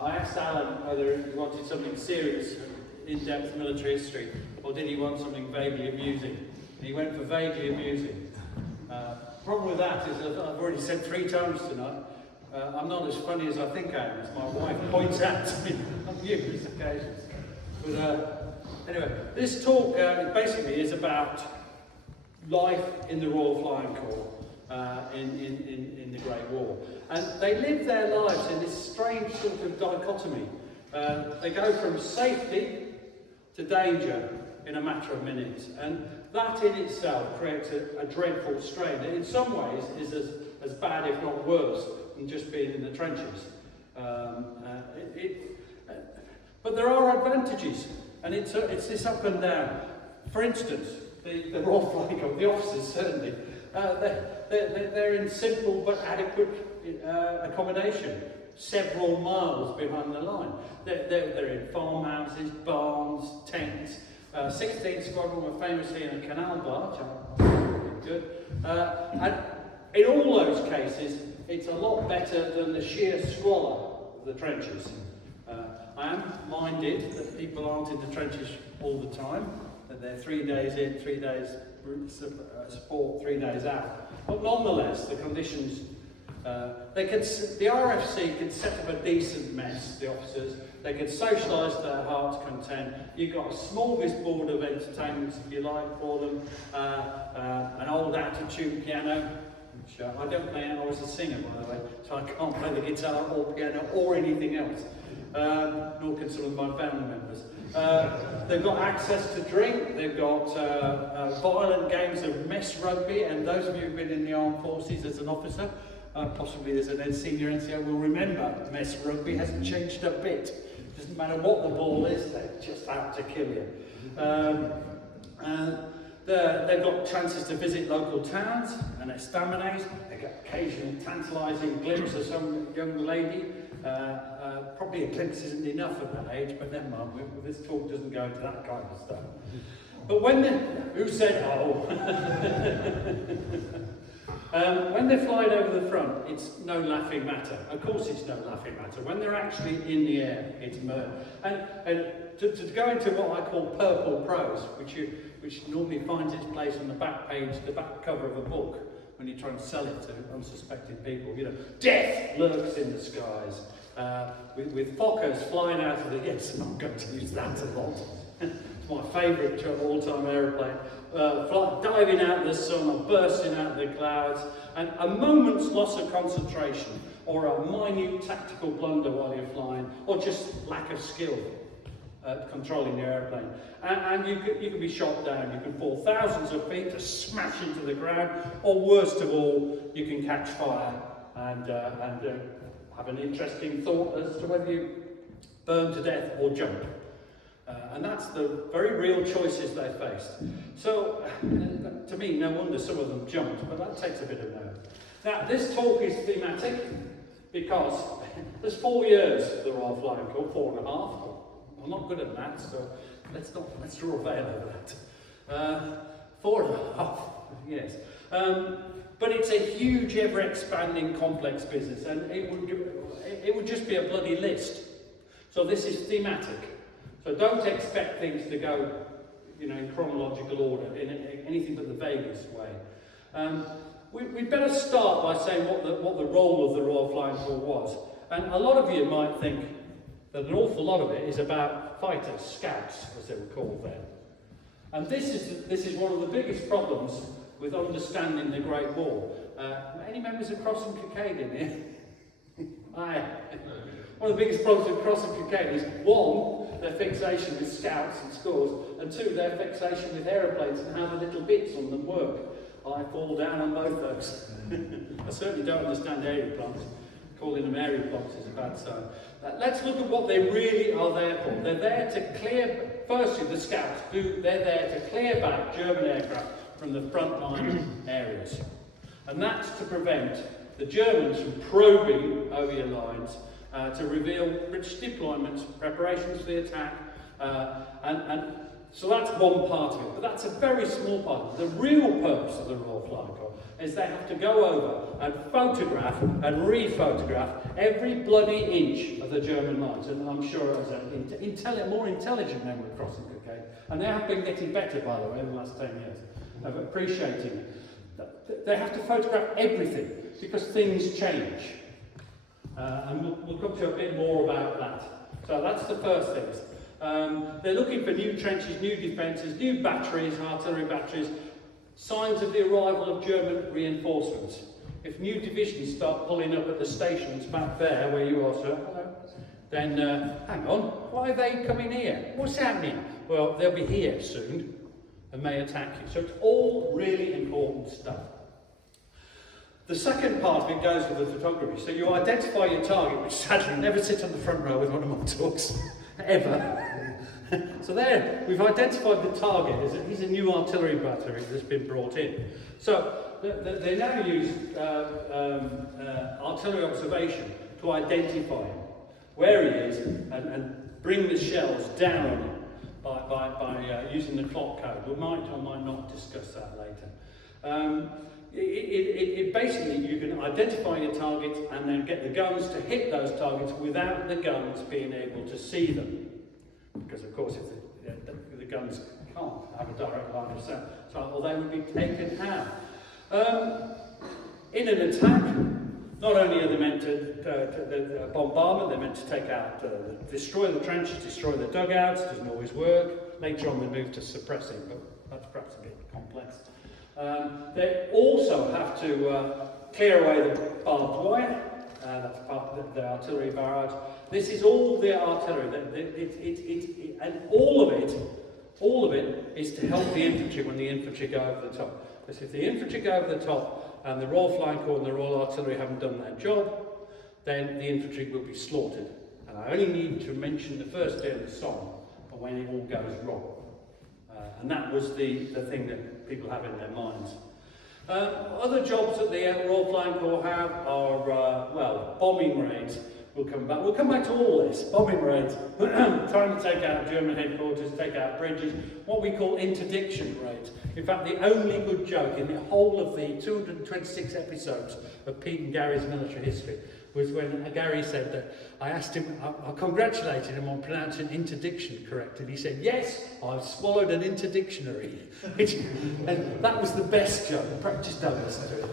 I asked Alan whether he wanted something serious, in-depth military history, or did he want something vaguely amusing. And he went for vaguely amusing. Problem with that is, I've already said 3 times tonight, I'm not as funny as I think I am, as my wife points out to me on numerous occasions. But anyway, this talk basically is about life in the Royal Flying Corps in the Great War. And they live their lives in this strange sort of dichotomy. They go from safety to danger in a matter of minutes. And that in itself creates a dreadful strain. And in some ways is as bad, if not worse, than just being in the trenches. But there are advantages, and it's this up and down. For instance, the Royal Flying Corps, the officers certainly, they're in simple but adequate accommodation, several miles behind the line. They're in farmhouses, barns, tents. 16th Squadron were famously in a canal barge, pretty good. And in all those cases, it's a lot better than the sheer squalor of the trenches. I am minded that people aren't in the trenches all the time, that they're 3 days in, 3 days support, 3 days out. But nonetheless, the conditions, the RFC can set up a decent mess, the officers. They can socialise to their heart's content. You've got a smorgasbord of entertainments, if you like, for them. An old out-of-tune piano, which I don't play. I was a singer, by the way, so I can't play the guitar or piano or anything else. Nor can some of my family members. They've got access to drink. They've got violent games of mess rugby, and those of you who've been in the armed forces as an officer, possibly as a senior NCO, will remember mess rugby hasn't changed a bit. Doesn't matter what the ball is, they're just out to kill you. They've got chances to visit local towns and estaminets. They get occasional tantalising glimpse of some young lady. Probably a glimpse isn't enough at that age, but never mind, this talk doesn't go into that kind of stuff. But who said oh? When they're flying over the front, it's no laughing matter. Of course it's no laughing matter. When they're actually in the air, it's murder. And to go into what I call purple prose, which normally finds its place on the back page, the back cover of a book, when you try and sell it to unsuspecting people, death lurks in the skies, with Fokkers flying out of the, yes, I'm not going to use that a lot. It's my favourite all-time aeroplane. Diving out of the sun or bursting out of the clouds, and a moment's loss of concentration, or a minute tactical blunder while you're flying, or just lack of skill at controlling the aeroplane. And you can be shot down. You can fall thousands of feet to smash into the ground, or worst of all, you can catch fire and have an interesting thought as to whether you burn to death or jump. And that's the very real choices they faced. So, to me, no wonder some of them jumped, but that takes a bit of nerve. Now, this talk is thematic because there's 4 years of the Royal Flying Corps, 4.5. I'm not good at maths, so let's draw a veil over that. 4.5, yes. But it's a huge, ever-expanding, complex business, and it would just be a bloody list. So this is thematic. So don't expect things to go, in chronological order, in anything but the vaguest way. We'd better start by saying what the role of the Royal Flying Corps was. And a lot of you might think that an awful lot of it is about fighters, scouts, as they were called then. And this is one of the biggest problems with understanding the Great War. Any members of Cross and Cockade in here? Aye. One of the biggest problems with Cross and Cockade is, one, their fixation with scouts and scores, and two, their fixation with aeroplanes and how the little bits on them work. I fall down on both those. I certainly don't understand aeroplanes. Calling them aeroplanes is a bad sign. Let's look at what they really are there for. They're there to clear, firstly the scouts, they're there to clear back German aircraft from the frontline areas. And that's to prevent the Germans from probing over your lines, to reveal British deployments, preparations for the attack, and so that's one part of it, but that's a very small part of it. The real purpose of the Royal Flying Corps is they have to go over and photograph and re-photograph every bloody inch of the German lines. And I'm sure as a more intelligent member of Crossing Brigade, and they have been getting better, by the way, in the last 10 years, of appreciating it. They have to photograph everything because things change. And we'll come to a bit more about that. So that's the first thing. They're looking for new trenches, new defences, new batteries, artillery batteries, signs of the arrival of German reinforcements. If new divisions start pulling up at the stations back there where you are, sir, then hang on, why are they coming here? What's happening? Well, they'll be here soon and may attack you. So it's all really important stuff. The second part of it goes with the photography. So you identify your target, which sadly never sits on the front row with one of my talks, ever. So there, we've identified the target. He's a new artillery battery that's been brought in. So they now use artillery observation to identify him, where he is, and bring the shells down by using the clock code. We might or might not discuss that later. It basically, you can identify your targets and then get the guns to hit those targets without the guns being able to see them. Because of course, if the guns can't have a direct line of sight, or they would be taken out. In an attack, not only are they meant to bombardment, they're meant to take out, destroy the trenches, destroy the dugouts. Doesn't always work. Later on, they move to suppressing, but that's perhaps a bit complex. They also have to clear away the barbed wire. That's part of the artillery barrage. This is all the artillery, and all of it is to help the infantry when the infantry go over the top. Because if the infantry go over the top and the Royal Flying Corps and the Royal Artillery haven't done their job, then the infantry will be slaughtered. And I only need to mention the first day of the song, when it all goes wrong. And that was the thing that people have in their minds. Other jobs that the Royal Flying Corps have are, bombing raids. We'll come back to all this. Bombing raids, trying to take out German headquarters, take out bridges, what we call interdiction raids. In fact, the only good joke in the whole of the 226 episodes of Pete and Gary's military history was when Gary said that I asked him, I congratulated him on pronouncing interdiction correct, and he said, yes, I've swallowed an interdictionary. And that was the best joke. Just don't listen to it.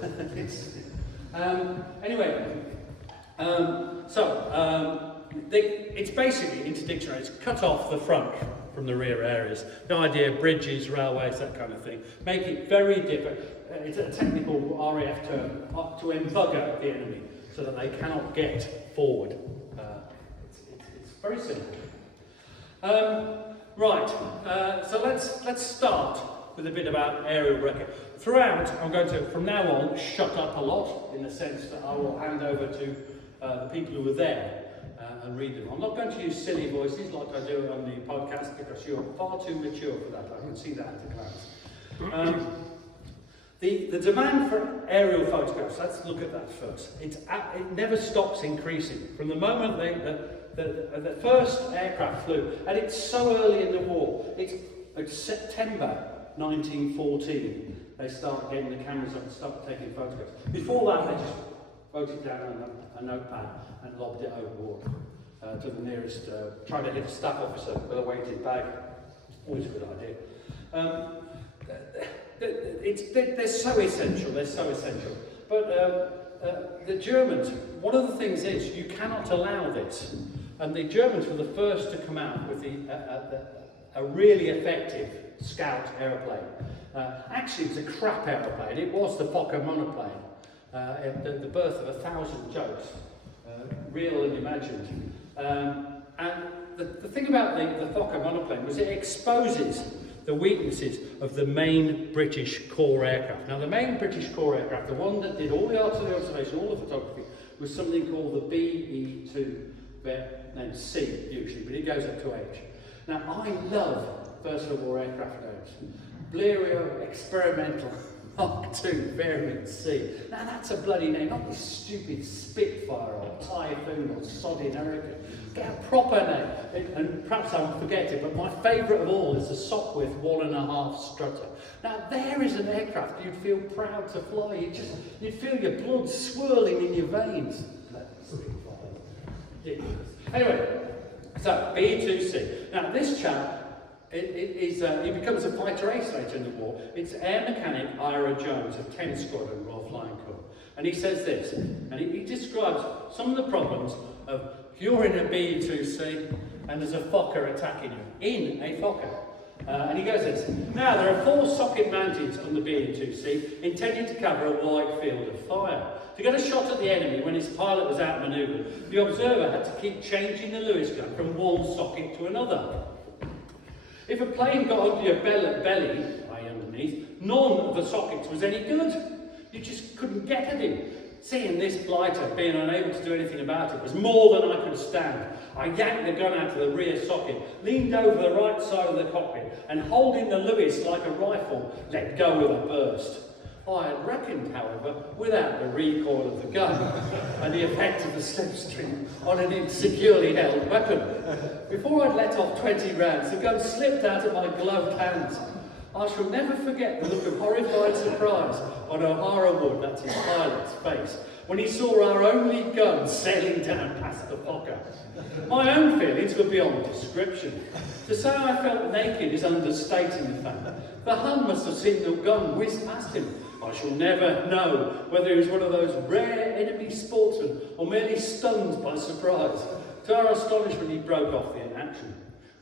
It's basically interdictionary. It's cut off the front from the rear areas. The idea of bridges, railways, that kind of thing. Make it very different. It's a technical RAF term, to embugger the enemy, so that they cannot get forward. It's very simple. So let's start with a bit about aerial record. Throughout, I'm going to, from now on, shut up a lot, in the sense that I will hand over to the people who were there and read them. I'm not going to use silly voices like I do on the podcast, because you're far too mature for that. I can see that at a glance. The demand for aerial photographs, let's look at that first. It never stops increasing. From the moment the first aircraft flew, and it's so early in the war, it's September 1914, they start getting the cameras up and start taking photographs. Before that, they just wrote it down on a notepad and lobbed it overboard to the nearest, trying to hit a staff officer with a weighted bag. Always a good idea. They're so essential, But the Germans, one of the things is, you cannot allow this. And the Germans were the first to come out with a really effective scout aeroplane. Actually, it was a crap aeroplane. It was the Fokker monoplane. The birth of 1,000 jokes, real and imagined. And the thing about the Fokker monoplane was it exposes the weaknesses of the main British Corps aircraft. Now, the main British Corps aircraft, the one that did all the artillery observation, all the photography, was something called the BE-2, named C usually, but it goes up to H. Now, I love First World War aircraft names. Blériot Experimental Mark II Variant C. Now, that's a bloody name, not this stupid Spitfire or Typhoon or Sodding Hurricane. Get a proper name. and perhaps I'll forget it, but my favourite of all is the Sopwith 1.5 strutter. Now there is an aircraft you'd feel proud to fly. You'd feel your blood swirling in your veins. Anyway, so B2C. Now this chap, he becomes a fighter ace later in the war. It's Air Mechanic Ira Jones of 10 Squadron, Royal Flying Corps. And he says this, and he describes some of the problems of you're in a B2C and there's a Fokker attacking you, in a Fokker. And he goes this, now there are 4 socket mountings on the B2C intended to cover a wide field of fire. To get a shot at the enemy when his pilot was outmanoeuvred, the observer had to keep changing the Lewis gun from one socket to another. If a plane got under your belly, i.e. underneath, none of the sockets was any good. You just couldn't get at him. Seeing this blighter being unable to do anything about it was more than I could stand. I yanked the gun out of the rear socket, leaned over the right side of the cockpit, and holding the Lewis like a rifle, let go with a burst. I had reckoned, however, without the recoil of the gun and the effect of the slipstream on an insecurely held weapon. Before I'd let off 20 rounds, the gun slipped out of my gloved hands. I shall never forget the look of horrified surprise on O'Hara Wood, that's his pilot's face, when he saw our only gun sailing down past the Fokker. My own feelings were beyond description. To say I felt naked is understating the fact. The Hun must have seen the gun whiz past him. I shall never know whether he was one of those rare enemy sportsmen or merely stunned by surprise. To our astonishment, he broke off the inaction.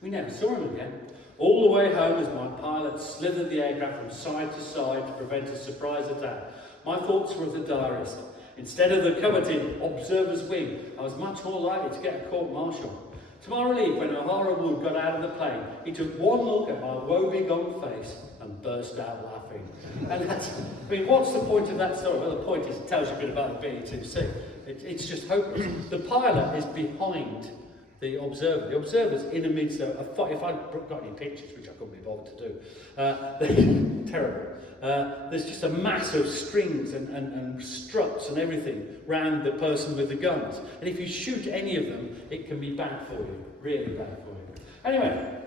We never saw him again. All the way home, as my pilot slithered the aircraft from side to side to prevent a surprise attack, my thoughts were of the diarist. Instead of the coveted observer's wing, I was much more likely to get a court-martial. To my relief, when O'Hara Wood got out of the plane, he took one look at my woebegone face and burst out laughing. And that's, I mean, what's the point of that story? Well, the point is it tells you a bit about the B2C. It's just hopeless. The pilot is behind the observer. The observer's in the midst of a fight. If I'd got any pictures, which I couldn't be bothered to do, terrible. There's just a mass of strings and struts and everything round the person with the guns. And if you shoot any of them, it can be bad for you, really bad for you. Anyway,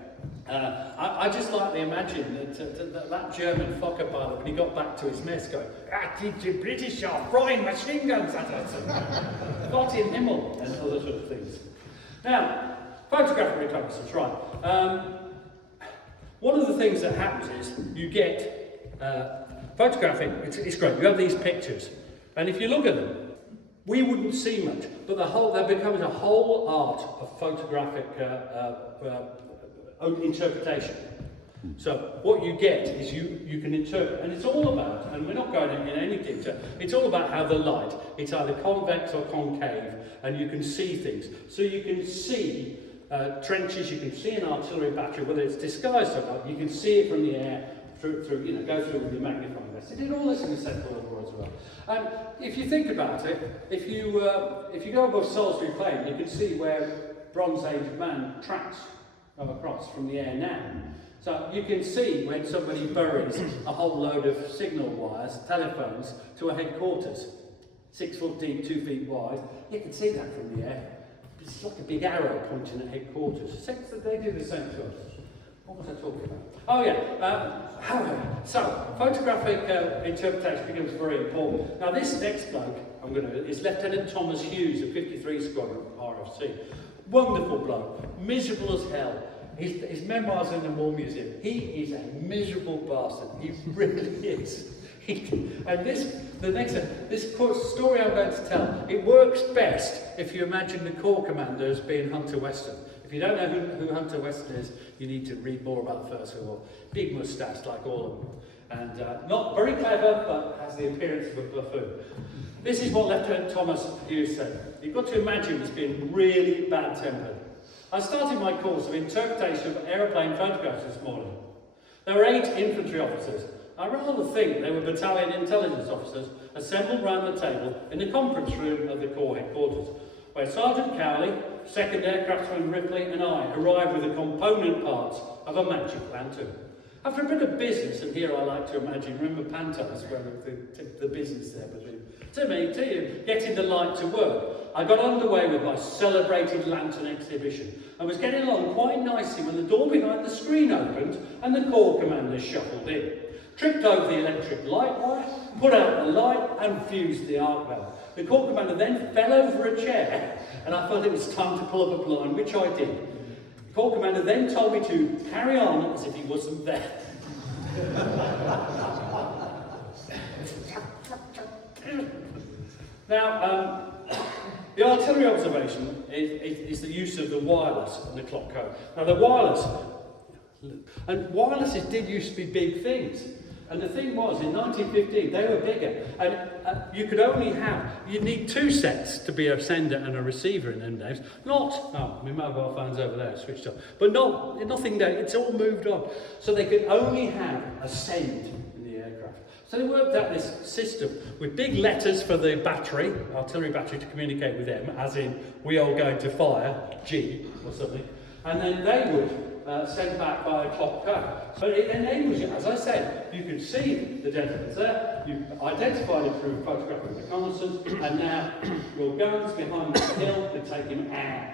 I just like to imagine that German Fokker pilot, when he got back to his mess, going, the British are throwing machine guns at us. Gott im Himmel, and other sort of things. Now, photographic reconnaissance, right. One of the things that happens is you get photographic, it's great, you have these pictures, and if you look at them, we wouldn't see much, but there becomes a whole art of photographic interpretation. So what you get is you can interpret, and it's all about, and we're not going in any detail, it's all about how the light, it's either convex or concave, and you can see things. So you can see trenches, you can see an artillery battery, whether it's disguised or not, you can see it from the air, through go through with your magnifying glass. They did all this in the Second World War as well. And if you think about it, if you go above Salisbury Plain, you can see where Bronze Age man tracks come across from the air now. So you can see when somebody buries a whole load of signal wires, telephones, to a headquarters, 6 foot deep, 2 feet wide. You can see that from the air. It's like a big arrow pointing at headquarters. They do the same to us. What was I talking about? Oh yeah, so photographic interpretation becomes very important. Now this next bloke is Lieutenant Thomas Hughes of 53 Squadron, RFC. Wonderful bloke, miserable as hell. His memoirs are in the War Museum. He is a miserable bastard. He really is. And this story I'm going to tell, it works best if you imagine the Corps commander as being Hunter Weston. If you don't know who Hunter Weston is, you need to read more about the First World War. Big moustache, like all of them. And not very clever, but has the appearance of a buffoon. This is what Lieutenant Thomas Hughes said. You've got to imagine him as being really bad-tempered. I started my course of interpretation of aeroplane photographs this morning. There were 8 infantry officers. I rather think they were battalion intelligence officers assembled round the table in the conference room of the Corps headquarters, where Sergeant Cowley, 2nd Aircraftsman Ripley and I arrived with the component parts of a magic lantern. After a bit of business, and here I like to imagine, remember Pantos, where the business there between to me, to you, getting the light to work. I got underway with my celebrated lantern exhibition and was getting along quite nicely when the door behind the screen opened and the corps commander shuffled in. Tripped over the electric light wire, put out the light and fused the arc bell. The corps commander then fell over a chair and I felt it was time to pull up a blind, which I did. The corps commander then told me to carry on as if he wasn't there. Now, the artillery observation is the use of the wireless and the clock code. Now the wirelesses did used to be big things. And the thing was, in 1915, they were bigger. And you need two sets to be a sender and a receiver in them days. My mobile phone's over there, switched off. But nothing there, it's all moved on. So they could only have a send in the aircraft. So they worked out this system with big letters for the battery, artillery battery, to communicate with them, as in, we are going to fire, G, or something. And then they would send back by a clock code. So it enables you, as I said, you can see the detonators there, you've identified it through photographic reconnaissance, and now your guns behind the hill can take him out.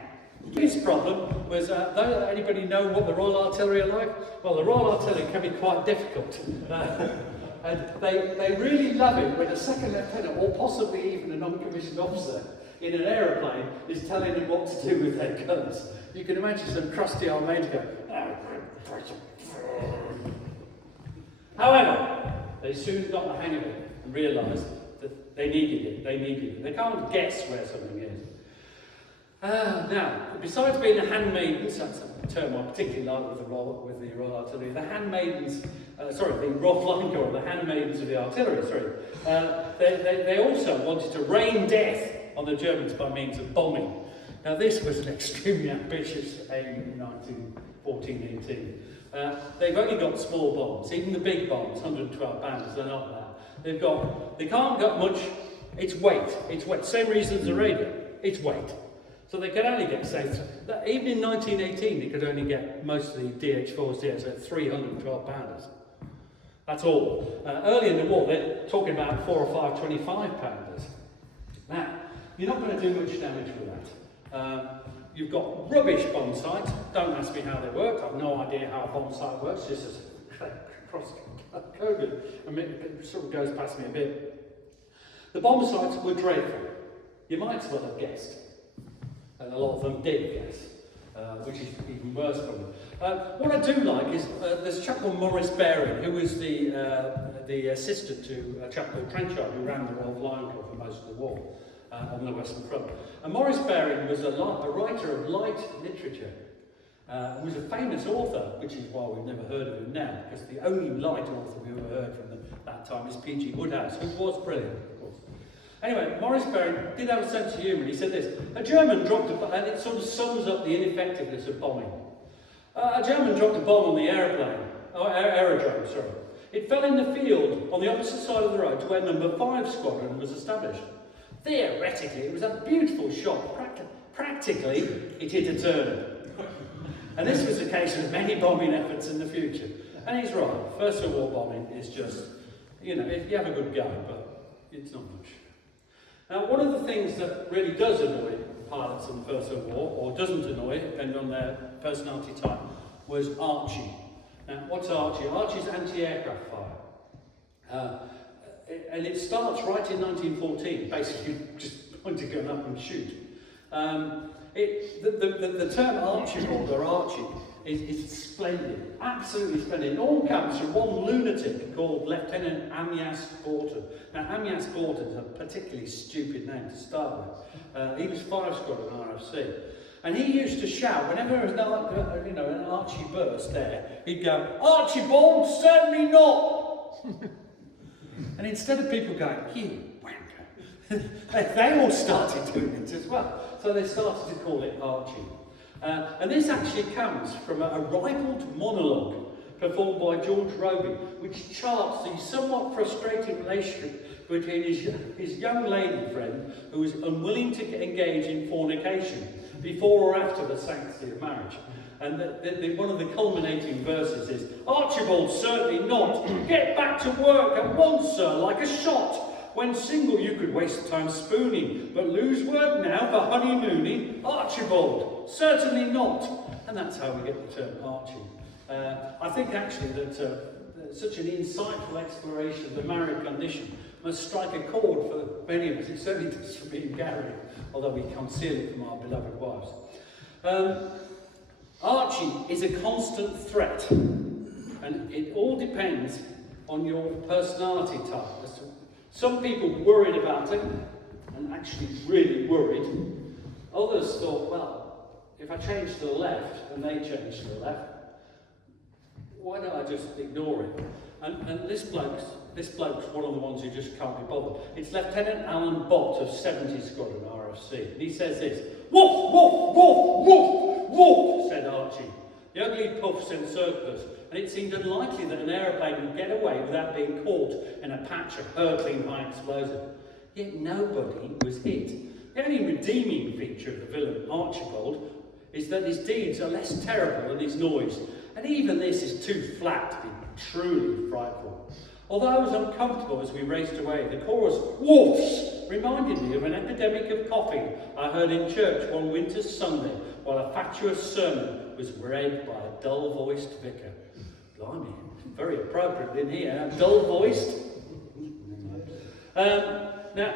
His problem was, anybody know what the Royal Artillery are like? Well, the Royal Artillery can be quite difficult. And they really love it when a second lieutenant, or possibly even a non-commissioned officer, in an aeroplane is telling them what to do with their guns. You can imagine some crusty old mate go, However, they soon got the hang of it and realised that they needed it. They can't guess where something is. Now, besides being the handmaidens, that's a term I particularly like with the Royal Artillery, the handmaidens, the Royal Flying Corps, the handmaidens of the artillery, they also wanted to rain death on the Germans by means of bombing. Now this was an extremely ambitious aim in 1914-18. They've only got small bombs, even the big bombs, 112 pounds, they're not that. They can't get much, it's weight, same reason as the radio, it's weight. So they could only get, say, even in 1918, they could only get most of the DH4s, DH at 312 pounders. That's all. Early in the war, they're talking about 4 or 5 25 pounders. Now, you're not going to do much damage with that. You've got rubbish bomb sites. Don't ask me how they work. I've no idea how a bomb site works. Just as cross-coded. It sort of goes past me a bit. The bomb sites were dreadful. You might as well have guessed. And a lot of them did guess, which is even worse for them. What I do like is there's a chap called Maurice Baring, who was the assistant to a chap called Trenchard, who ran the Royal Flying Corps for most of the war. On the Western Front. And Maurice Baring was a writer of light literature. He was a famous author, which is why we've never heard of him now, because the only light author we ever heard from that time is P.G. Wodehouse, who was brilliant, of course. Anyway, Maurice Baring did have a sense of humour. He said this: a German dropped a bomb, and it sort of sums up the ineffectiveness of bombing. A German dropped a bomb on the aerodrome. It fell in the field on the opposite side of the road to where number 5 squadron was established. Theoretically, it was a beautiful shot. Practically, it hit a turnip. And this was the case of many bombing efforts in the future. And he's right. First World War bombing is just, if you have a good go, but it's not much. Now, one of the things that really does annoy pilots in the First World War, or doesn't annoy, depending on their personality type, was Archie. Now, what's Archie? Archie's anti-aircraft fire. And it starts right in 1914, basically just point a gun up and shoot. The term Archibald or Archie is splendid, absolutely splendid. It all comes from one lunatic called Lieutenant Amyas Gorton. Now, Amyas Gorton is a particularly stupid name to start with. He was 5 squadron RFC. And he used to shout, whenever there was an Archie burst there, he'd go, "Archibald, certainly not!" And instead of people going, "You wanker," they all started doing it as well. So they started to call it Archie. And this actually comes from a ribald monologue performed by George Robey, which charts the somewhat frustrating relationship between his young lady friend, who was unwilling to engage in fornication before or after the sanctity of marriage. And one of the culminating verses is, "Archibald, certainly not. Get back to work at once, sir, like a shot. When single you could waste time spooning, but lose work now for honeymooning. Archibald, certainly not. And that's how we get the term Archie. I think actually that such an insightful exploration of the married condition must strike a chord for many of us. It certainly does for me and Gary, although we conceal it from our beloved wives. Archie is a constant threat, and it all depends on your personality type. Some people worried about it, and actually really worried. Others thought, well, if I change to the left, and they change to the left, why don't I just ignore it? And this bloke's one of the ones who just can't be bothered. It's Lieutenant Alan Bott of 70 Squadron RFC. And he says this: "Woof, woof, woof, woof, woof," said Archie. The ugly puffs encircled us, and it seemed unlikely that an aeroplane would get away without being caught in a patch of hurtling high explosive. Yet nobody was hit. The only redeeming feature of the villain Archibald is that his deeds are less terrible than his noise. And even this is too flat to be truly frightful. Although I was uncomfortable as we raced away, the chorus "woofs" reminded me of an epidemic of coughing I heard in church one winter's Sunday while a fatuous sermon was read by a dull-voiced vicar. Blimey, very appropriate in here, dull-voiced. Now,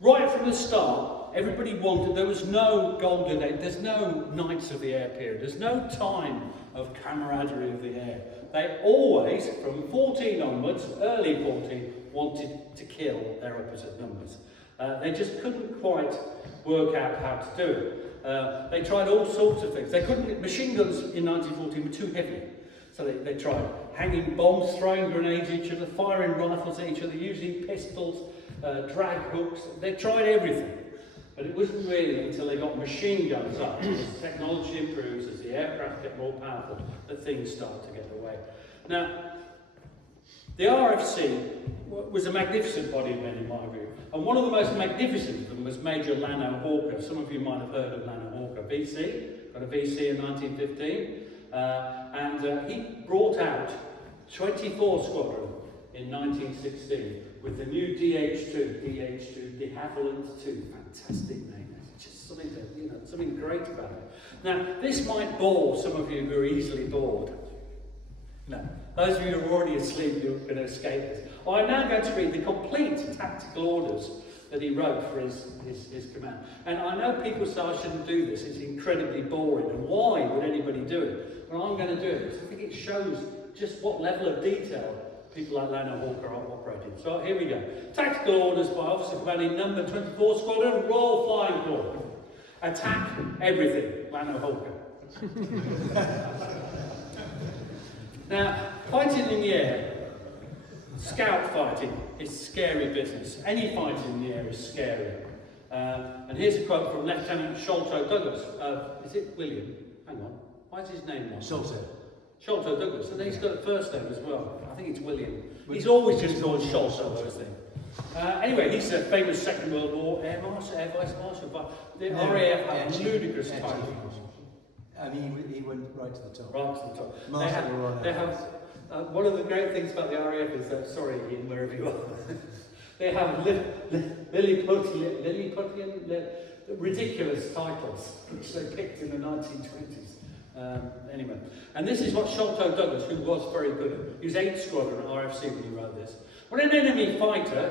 right from the start, everybody wanted, there was no golden age, there's no Knights of the Air period, there's no time of camaraderie of the air. They always, from 14 onwards, early 14, wanted to kill their opposite numbers. They just couldn't quite work out how to do it. They tried all sorts of things. They couldn't, machine guns in 1914 were too heavy. So they tried hanging bombs, throwing grenades at each other, firing rifles at each other, using pistols, drag hooks. They tried everything. But it wasn't really until they got machine guns up, as technology improves, as the aircraft get more powerful, that things start to get away. Now, the RFC was a magnificent body of men in my view, and one of the most magnificent of them was Major Lano Hawker. Some of you might have heard of Lano Hawker, VC, got a VC in 1915, and he brought out 24 Squadron in 1916 with the new DH2, de Havilland 2, fantastic name. It's just something that, something great about it. Now, this might bore some of you who are easily bored. No, those of you who are already asleep, you're going to escape this. I'm now going to read the complete tactical orders that he wrote for his command. And I know people say I shouldn't do this, it's incredibly boring, and why would anybody do it? But I'm going to do it because I think it shows just what level of detail people like Lano Hawker are operating. So here we go. Tactical orders by Officer Commanding Number 24 Squadron, Royal Flying Corps. Attack everything, Lano Hawker. Now, fighting in the air, scout fighting, is scary business. Any fight in the air is scary. And here's a quote from Lieutenant Sholto Douglas. Is it William? Hang on. Why is his name not? Sholto Douglas. And then he's got a first name as well. I think it's William. He's always just called Sholto, I think. Anyway, he's a famous Second World War Air Marshal, Air Vice Marshal, but the RAF had ludicrous titles. And he went right to the top. Right to the top. They have one of the great things about the RAF is that, sorry Ian, wherever you are, they have Lilliputian, ridiculous titles, which they picked in the 1920s. Anyway, and this is what Sholto Douglas, who was very good at, he was 8th Squadron at RFC when he wrote this. When an enemy fighter,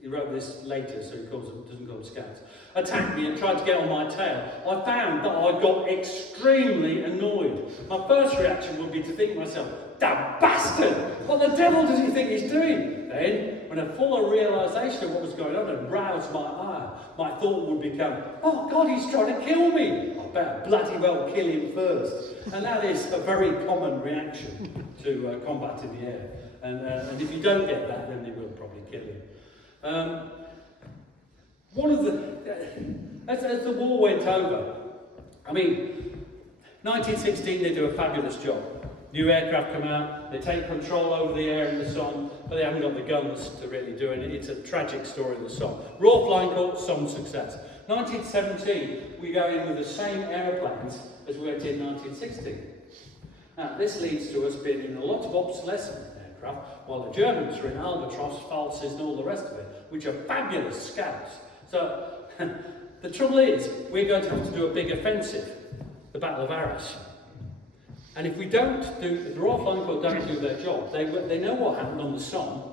he wrote this later, so he doesn't call them scouts, attacked me and tried to get on my tail, I found that I got extremely annoyed. My first reaction would be to think to myself, that bastard! What the devil does he think he's doing? Then, when a fuller realisation of what was going on had roused my ire, my thought would become, oh God, he's trying to kill me! I better bloody well kill him first. And that is a very common reaction to combat in the air. And if you don't get that, then they will probably kill you. One of the, as the war went over, I mean, 1916 they do a fabulous job. New aircraft come out, they take control over the air and the Somme, but they haven't got the guns to really do it. It's a tragic story of the Somme. Royal Flying Corps, Somme success. 1917, we go in with the same aeroplanes as we went in 1916. Now, this leads to us being in a lot of obsolescent aircraft. aircraft, while the Germans are in Albatross, Falses and all the rest of it, which are fabulous scouts. So the trouble is, we're going to have to do a big offensive, the Battle of Arras. And if we don't do, if the Royal Flying Corps don't do their job, they know what happened on the Somme.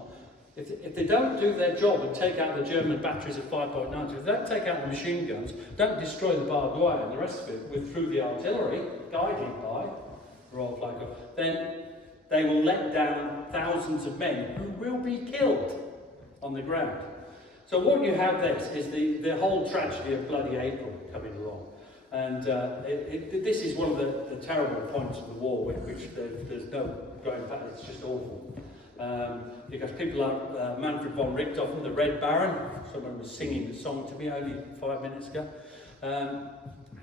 If they don't do their job and take out the German batteries at 5.9, if they don't take out the machine guns, don't destroy the barbed wire and the rest of it through the artillery, guided by the Royal Flying Corps, then they will let down thousands of men who will be killed on the ground. So what you have this is the whole tragedy of Bloody April coming along. And this is one of the terrible points of the war, which there's no going back, it's just awful. Because people like Manfred von Richthofen, the Red Baron, someone was singing the song to me only 5 minutes ago.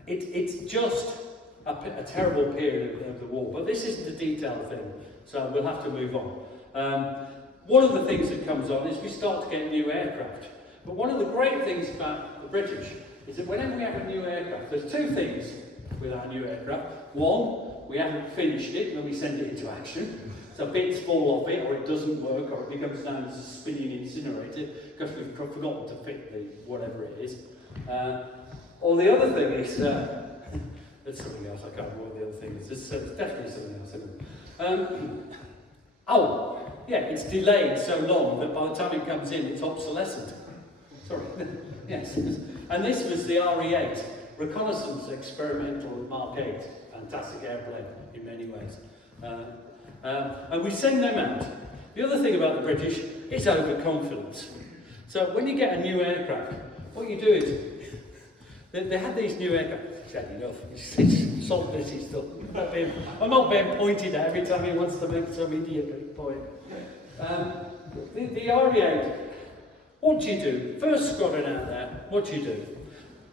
It's just a terrible period of the war, but this isn't a detailed thing, so we'll have to move on. One of the things that comes on is we start to get new aircraft. But one of the great things about the British is that whenever we have a new aircraft, there's two things with our new aircraft. One, we haven't finished it when we send it into action. So bits fall off it, or it doesn't work, or it becomes known as a spinning incinerator, because we've forgotten to fit the whatever it is. Or the other thing is, there's something else, I can't remember what the other thing is. There's definitely something else, isn't there? It's delayed so long that by the time it comes in, it's obsolescent. Sorry, yes. And this was the RE-8, Reconnaissance Experimental Mark 8, fantastic airplane in many ways. And we send them out. The other thing about the British is overconfidence. So when you get a new aircraft, what you do is, they had these new aircraft. He's had enough. It's salt busy stuff. I'm not being pointed at every time he wants to make some idiot point. The RE-8, what do you do? First squadron out there, what do you do?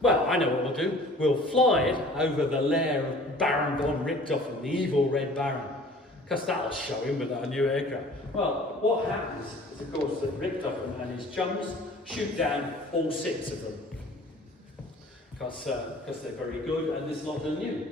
Well, I know what we'll do. We'll fly it over the lair of Baron von Richthofen, the evil Red Baron, because that'll show him with our new aircraft. Well, what happens is, of course, that Richthofen and his chums shoot down all 6 of them, because they're very good and this lot are new,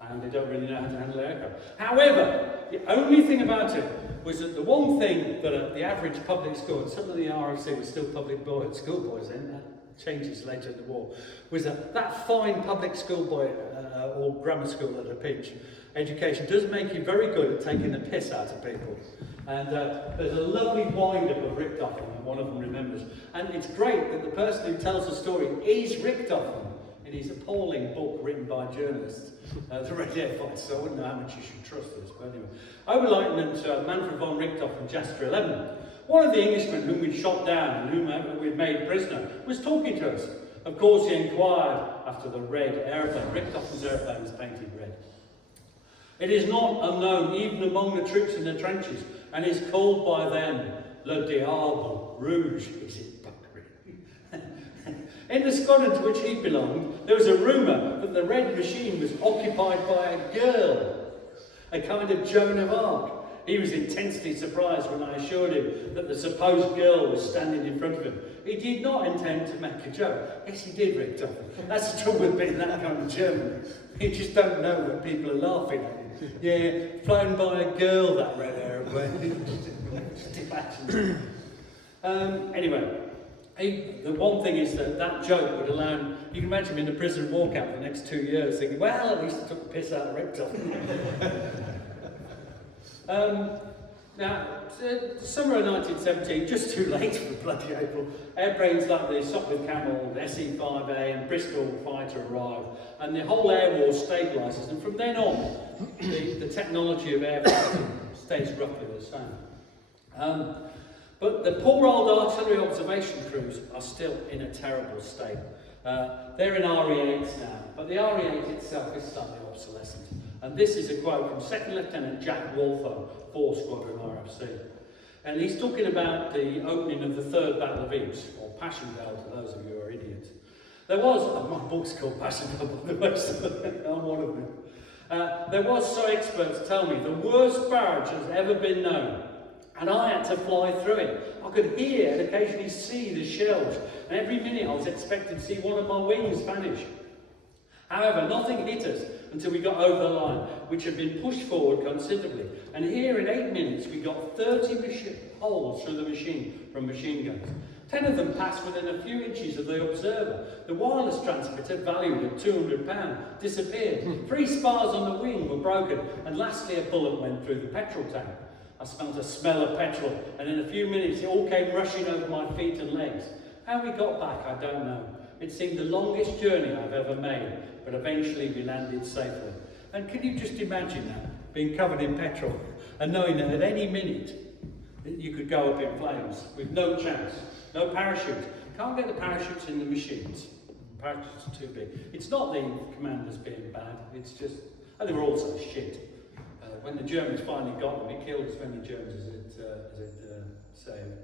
and they don't really know how to handle aircraft. However, the only thing about it was that the one thing that the average public school, and some of the RFC were still public schoolboys then, that changes later in the war, was that fine public schoolboy or grammar school at a pinch education does make you very good at taking the piss out of people. And there's a lovely wind-up of Richthofen that one of them remembers. And it's great that the person who tells the story is Richthofen in his appalling book written by journalists, The Red Air Fights, so I wouldn't know how much you should trust this, but anyway. Oberleutnant Manfred von Richthofen, Jasper 11, one of the Englishmen whom we'd shot down and whom we'd made prisoner, was talking to us. Of course, he inquired after the red aeroplane. Richthofen's aeroplane was painted red. It is not unknown even among the troops in the trenches, and is called by them Le Diable Rouge. Is it buckery? In the squadron to which he belonged, there was a rumour that the red machine was occupied by a girl, a kind of Joan of Arc. He was intensely surprised when I assured him that the supposed girl was standing in front of him. He did not intend to make a joke. Yes, he did, Richthofen. That's the trouble with being that kind of German. You just don't know when people are laughing at him. Yeah, flown by a girl, that red aeroplane. Just imagine. Anyway, the one thing is that joke would allow him, you can imagine him in the prison walkout for the next 2 years thinking, well, at least I took the piss out of Richthofen. Now, summer of 1917, just too late for bloody April, airplanes like the Sopwith Camel, the SE-5A and Bristol fighter arrived, and the whole air war stabilises, and from then on, the technology of air fighting stays roughly the same. But the poor old artillery observation crews are still in a terrible state. They're in RE-8s now, but the RE-8 itself is slightly obsolescent. And this is a quote from Second Lieutenant Jack Waltho, 4 Squadron RFC. And he's talking about the opening of the 3rd Battle of Ypres, or Passchendaele to those of you who are idiots. There was, my book's called Passchendaele by the way, so I'm one of them. There was, so experts tell me, the worst barrage has ever been known. And I had to fly through it. I could hear and occasionally see the shells, and every minute I was expected to see one of my wings vanish. However, nothing hit us until we got over the line, which had been pushed forward considerably. And here in 8 minutes, we got 30 holes through the machine from machine guns. 10 of them passed within a few inches of the observer. The wireless transmitter, valued at £200, disappeared. 3 spars on the wing were broken, and lastly a bullet went through the petrol tank. I smelled a smell of petrol, and in a few minutes it all came rushing over my feet and legs. How we got back, I don't know. It seemed the longest journey I've ever made, but eventually we landed safely. And can you just imagine that, being covered in petrol, and knowing that at any minute you could go up in flames with no chance, no parachute. Can't get the parachutes in the machines. Parachutes are too big. It's not the commanders being bad, it's just, and they were also shit. When the Germans finally got them, it killed as many Germans as it saved.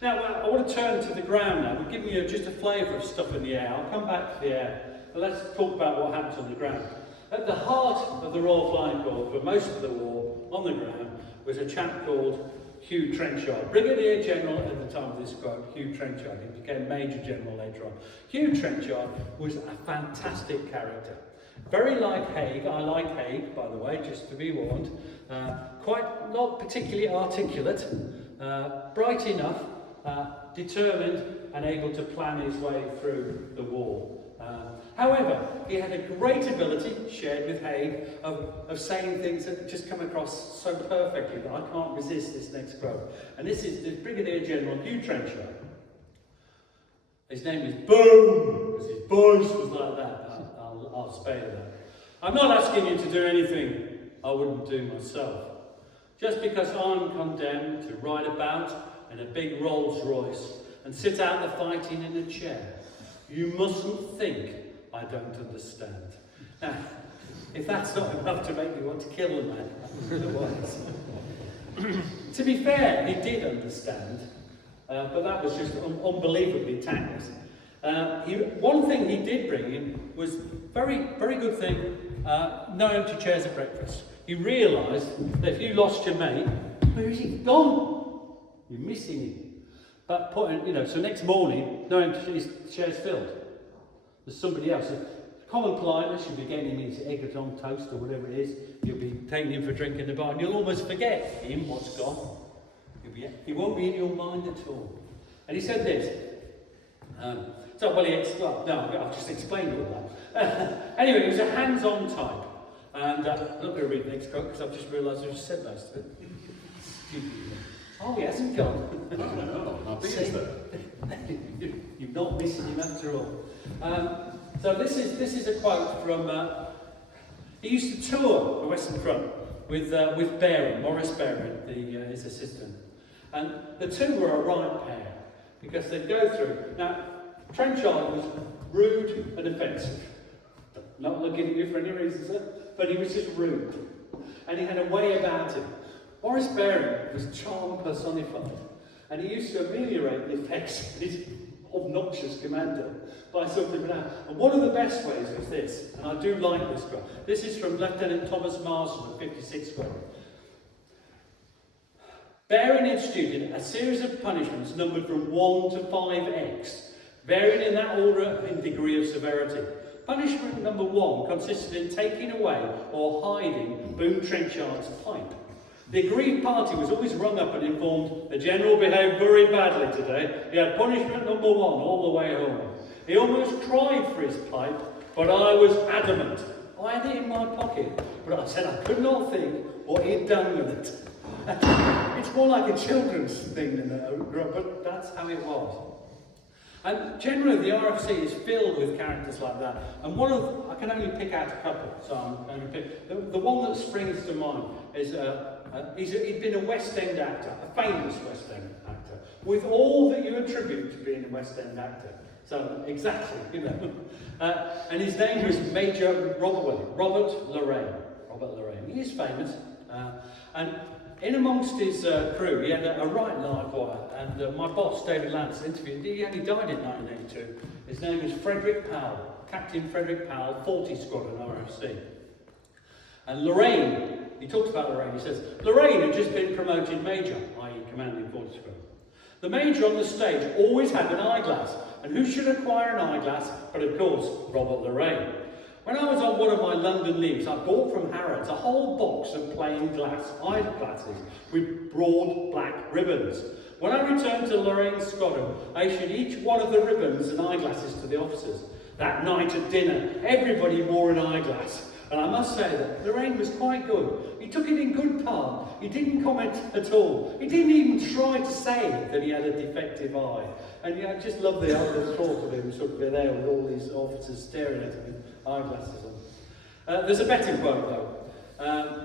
Now, I want to turn to the ground now. We've given you just a flavour of stuff in the air. I'll come back to the air, but let's talk about what happens on the ground. At the heart of the Royal Flying Corps, for most of the war, on the ground, was a chap called Hugh Trenchard, Brigadier General at the time of this quote, Hugh Trenchard. He became Major General later on. Hugh Trenchard was a fantastic character. Very like Haig. I like Haig, by the way, just to be warned. Quite not particularly articulate, bright enough, determined and able to plan his way through the war. However, he had a great ability, shared with Haig, of saying things that just come across so perfectly that I can't resist this next quote. And this is the Brigadier General Hugh Trenchard. His name is Boom, because his voice was like that. I'll spare you that. I'm not asking you to do anything I wouldn't do myself. Just because I'm condemned to ride about in a big Rolls Royce and sit out the fighting in a chair, you mustn't think I don't understand. Now, if that's not enough to make me want to kill a man, otherwise. To be fair, he did understand, but that was just unbelievably tactless. One thing he did bring in was very good thing, no empty chairs at breakfast. He realised that if you lost your mate, where is he gone? You're missing him. But so next morning, no empty chairs filled. There's somebody else. Common politeness, you'll be getting him his egg on toast or whatever it is. You'll be taking him for a drink in the bar, and you'll almost forget him, what's gone. He won't be in your mind at all. And he said this. I've just explained all that. Anyway, he was a hands-on type. And I'm not going to read the next quote because I've just realised I've just said most of it. Oh, he hasn't gone. No, how big is that? You're not missing him after all. So this is a quote from. He used to tour the Western Front with Baring, Maurice Baring, his assistant, and the two were a right pair because they'd go through. Now, Trenchard was rude and offensive. Not looking at you for any reason, sir, but he was just rude, and he had a way about him. Maurice Baring was charm personified, and he used to ameliorate the effects of his obnoxious commander by something like that. And one of the best ways was this, and I do like this quote. This is from Lieutenant Thomas Marston of 56 Square. Baring instituted a series of punishments numbered from 1 to 5x, varying in that order and degree of severity. Punishment number 1 consisted in taking away or hiding Boom Trenchard's pipe. The aggrieved party was always rung up and informed, the General behaved very badly today. He had punishment number 1 all the way home. He almost cried for his pipe, but I was adamant. I had it in my pocket, but I said I could not think what he'd done with it. It's more like a children's thing than but that's how it was. And generally the RFC is filled with characters like that. And I can only pick out a couple, so I'm going to pick. The one that springs to mind is he'd been a West End actor, a famous West End actor, with all that you attribute to being a West End actor. So exactly, and his name was Major Robert Lorraine. He is famous, and in amongst his crew, he had a right live wire, and my boss, David Lance, interviewed. He only died in 1982. His name is Frederick Powell, Captain Frederick Powell, 40 Squadron RFC. And Lorraine, he talks about Lorraine, he says, Lorraine had just been promoted Major, i.e. commanding 40 Squadron. The Major on the stage always had an eyeglass, and who should acquire an eyeglass but, of course, Robert Lorraine. When I was on one of my London leaves, I bought from Harrods a whole box of plain glass eyeglasses with broad black ribbons. When I returned to Lorraine's squadron, I issued each one of the ribbons and eyeglasses to the officers. That night at dinner, everybody wore an eyeglass. And I must say that Lorraine was quite good. He took it in good part. He didn't comment at all. He didn't even try to say that he had a defective eye. And I just love the thought of him sort of there with all these officers staring at him with eyeglasses on. There's a better quote though.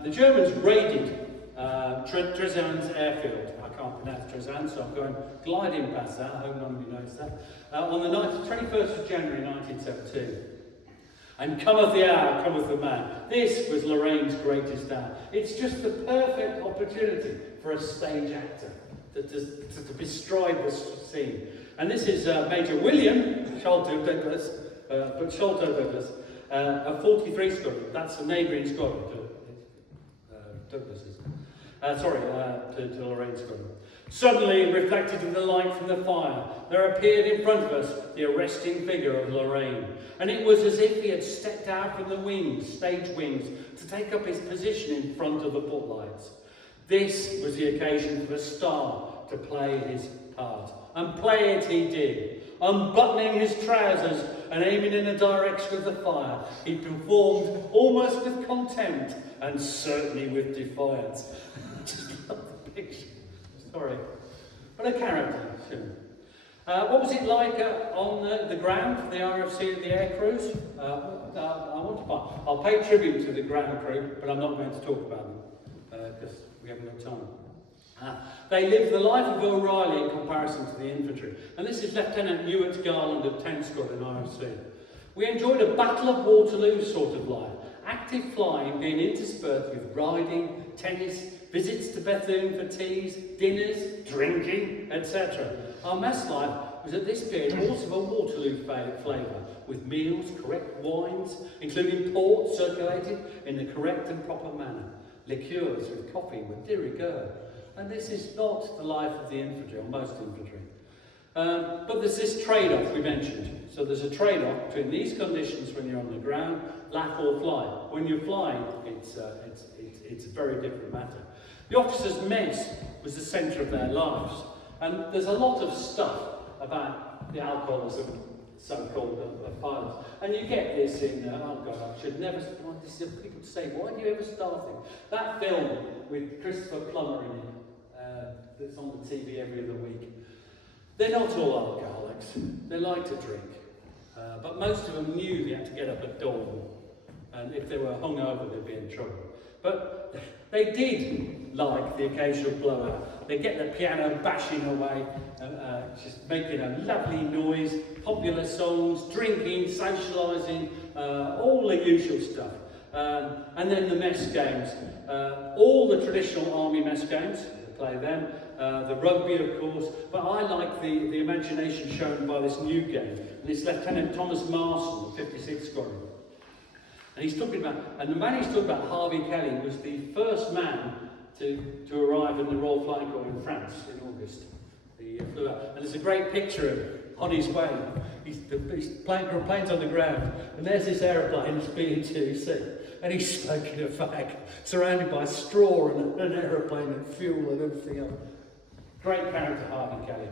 The Germans raided Tresan's airfield. I can't pronounce Tresan, so I'm going gliding past that. I hope none of you noticed that. On the 21st of January 1972. And cometh the hour, cometh the man. This was Lorraine's greatest hour. It's just the perfect opportunity for a stage actor to bestride the scene. And this is Major William Sholto Douglas, a 43 squadron. That's the neighbouring squadron to Douglas's. To Lorraine's squadron. Suddenly, reflected in the light from the fire, there appeared in front of us the arresting figure of Lorraine. And it was as if he had stepped out from the stage wings, to take up his position in front of the footlights. This was the occasion for the star to play his part. And play it he did. Unbuttoning his trousers and aiming in the direction of the fire, he performed almost with contempt and certainly with defiance. I just love the picture. Sorry. What a character. What was it like on the ground for the RFC at the air crews? I'll pay tribute to the ground crew, but I'm not going to talk about them because we haven't got time. They lived the life of O'Reilly in comparison to the infantry. And this is Lieutenant Newitt Garland of 10th Squadron RFC. We enjoyed a Battle of Waterloo sort of life. Active flying being interspersed with riding, tennis, visits to Bethune for teas, dinners, drinking, etc. Our mess life was at this period also of a Waterloo flavour, with meals, correct wines, including port circulated in the correct and proper manner, liqueurs with coffee with de rigueur. And this is not the life of the infantry, or most infantry. But there's this trade-off we mentioned. So there's a trade-off between these conditions when you're on the ground, laugh or fly. When you're flying, it's a very different matter. The officers' mess was the centre of their lives. And there's a lot of stuff about the alcoholism, so-called, of pilots. And you get this in, oh God, I should never, this is people say, why do you ever start it? That film with Christopher Plummer in it, that's on the TV every other week. They're not all alcoholics. They like to drink. But most of them knew they had to get up at dawn. And if they were hungover, they'd be in trouble. But they did like the occasional blowout. They get the piano bashing away, just making a lovely noise, popular songs, drinking, socialising, all the usual stuff. And then the mess games. All the traditional army mess games, they play them. The rugby, of course, but I like the imagination shown by this new game. And it's Lieutenant Thomas Marson, the 56th Squadron. And he's talking about, and the man he's talking about, Harvey Kelly, was the first man to arrive in the Royal Flying Corps in France in August. He flew out, and there's a great picture of him on his way. He's plane's on the ground, and there's this aeroplane, it's B-2C, and he's smoking a fag, surrounded by straw and an aeroplane and fuel and everything else. Great character, Harvey Kelly.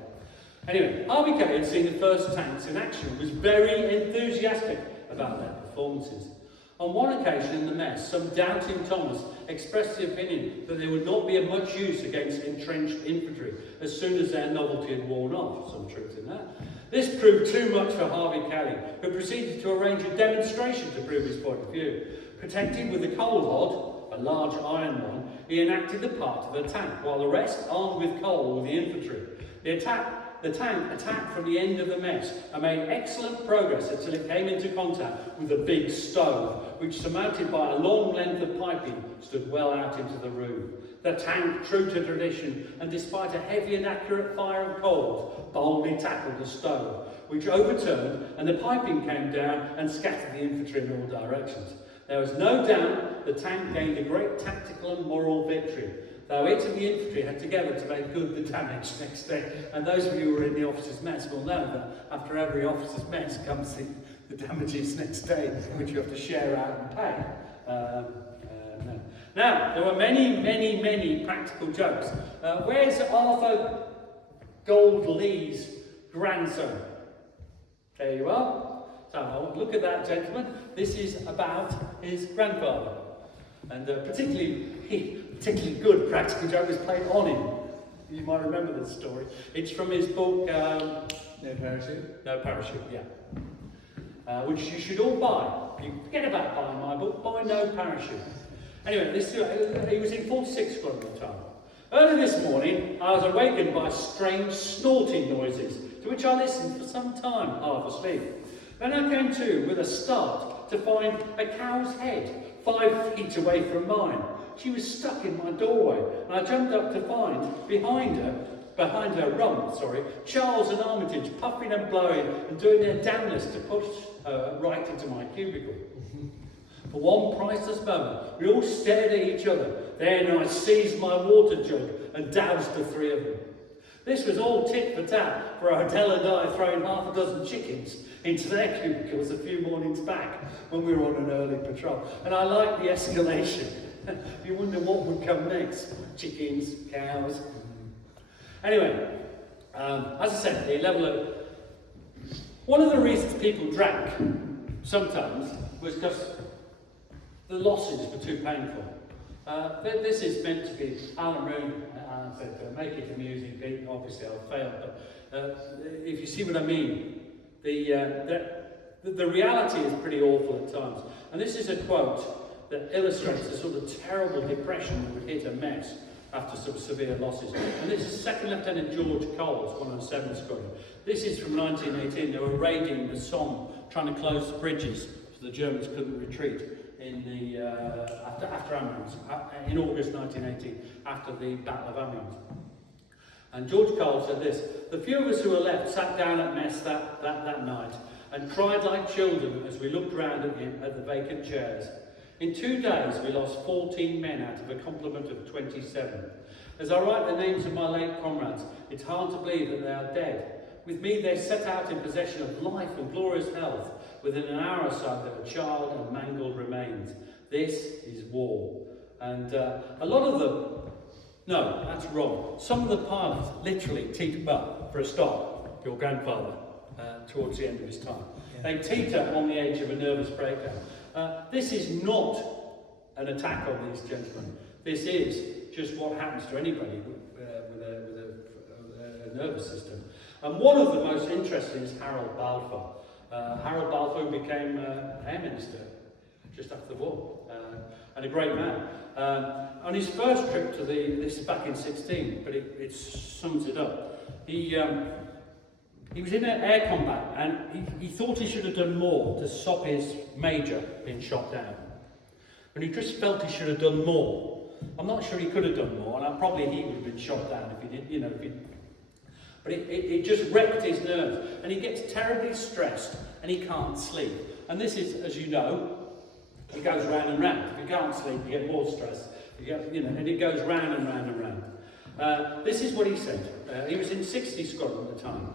Anyway, Harvey Kelly had seen the first tanks in action and was very enthusiastic about their performances. On one occasion in the mess, some doubting Thomas expressed the opinion that they would not be of much use against entrenched infantry as soon as their novelty had worn off. Some truth in that. This proved too much for Harvey Kelly, who proceeded to arrange a demonstration to prove his point of view. Protected with a coal hod, a large iron one, he enacted the part of the tank, while the rest, armed with coal, were the infantry. The tank attacked from the end of the mess and made excellent progress until it came into contact with a big stove, which, surmounted by a long length of piping, stood well out into the room. The tank, true to tradition, and despite a heavy and accurate fire of coals, boldly tackled the stove, which overturned, and the piping came down and scattered the infantry in all directions. There was no doubt the tank gained a great tactical and moral victory, though it and the infantry had together to make good the damage next day. And those of you who were in the officers' mess will know that after every officers' mess comes the damages next day, which you have to share out and pay. No. Now, there were many practical jokes. Where's Arthur Goldlee's grandson? There you are. So look at that, gentleman. This is about his grandfather. And particularly good practical joke was played on him. You might remember this story. It's from his book, No Parachute? No Parachute, yeah. Which you should all buy. You forget about buying my book, buy No Parachute. Anyway, he was in 46 squad at the time. Early this morning, I was awakened by strange snorting noises, to which I listened for some time, half asleep. Then I came to, with a start, to find a cow's head 5 feet away from mine. She was stuck in my doorway, and I jumped up to find, behind her rump, Charles and Armitage puffing and blowing and doing their damnedest to push her right into my cubicle. For one priceless moment, we all stared at each other. Then I seized my water jug and doused the 3 of them. This was all tit for tat for Adele and I throwing half a dozen chickens into their cubicles a few mornings back when we were on an early patrol. And I liked the escalation. You wonder what would come next. Chickens, cows. Anyway, as I said, the level of... One of the reasons people drank sometimes was because the losses were too painful. This is meant to be Alan Roon. Alan said, make it amusing, Pete. Obviously, I'll fail, but if you see what I mean, the reality is pretty awful at times. And this is a quote that illustrates the sort of terrible depression that would hit a mess after some severe losses. And this is Second Lieutenant George Coles, 107 Squadron. This is from 1918. They were raiding the Somme, trying to close the bridges so the Germans couldn't retreat in the after Amiens, in August 1918, after the Battle of Amiens. And George Coles said this: the few of us who were left sat down at mess that night and cried like children as we looked round at the vacant chairs. In 2 days, we lost 14 men out of a complement of 27. As I write the names of my late comrades, it's hard to believe that they are dead. With me, they set out in possession of life and glorious health. Within an hour or so, they were charred and mangled remains. This is war. And a lot of them, no, that's wrong. Some of the pilots literally teetered up for a stop, your grandfather, towards the end of his time. Yeah. They teeter on the edge of a nervous breakdown. This is not an attack on these gentlemen. This is just what happens to anybody with a nervous system. And one of the most interesting is Harold Balfour. Harold Balfour became Air Minister just after the war, and a great man. On his first trip to this is back in 16, but it sums it up. He was in air combat, and he thought he should have done more to stop his major being shot down. But he just felt he should have done more. I'm not sure he could have done more, and probably he would have been shot down if he did, But it just wrecked his nerves, and he gets terribly stressed, and he can't sleep. And this is, as you know, it goes round and round. If you can't sleep, you get more stress. And it goes round and round and round. This is what he said. He was in 60 Squadron at the time.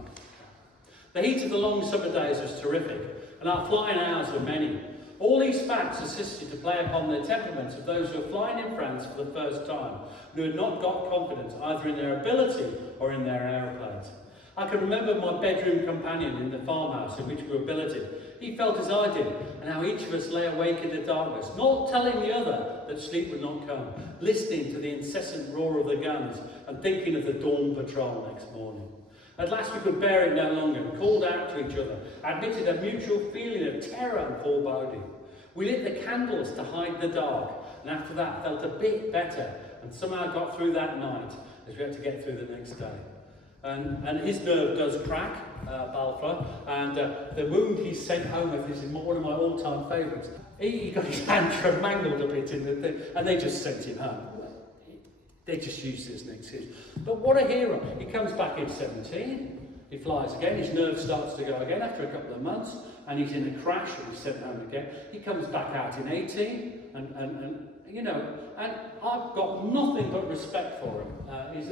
The heat of the long summer days was terrific, and our flying hours were many. All these facts assisted to play upon the temperaments of those who were flying in France for the first time, who had not got confidence either in their ability or in their aeroplanes. I can remember my bedroom companion in the farmhouse in which we were billeted. He felt as I did, and how each of us lay awake in the darkness, not telling the other that sleep would not come, listening to the incessant roar of the guns and thinking of the dawn patrol next morning. At last we could bear it no longer and called out to each other, admitted a mutual feeling of terror and foreboding. We lit the candles to hide the dark, and after that felt a bit better, and somehow got through that night as we had to get through the next day. And his nerve does crack, Balfour, and the wound he sent home with is one of my all-time favourites. He got his hand mangled a bit in the thing, and they just sent him home. They just used it as an excuse. But what a hero. He comes back in 17, he flies again, his nerves starts to go again after a couple of months, and he's in a crash and he's sent home again. He comes back out in 18, and I've got nothing but respect for him. He's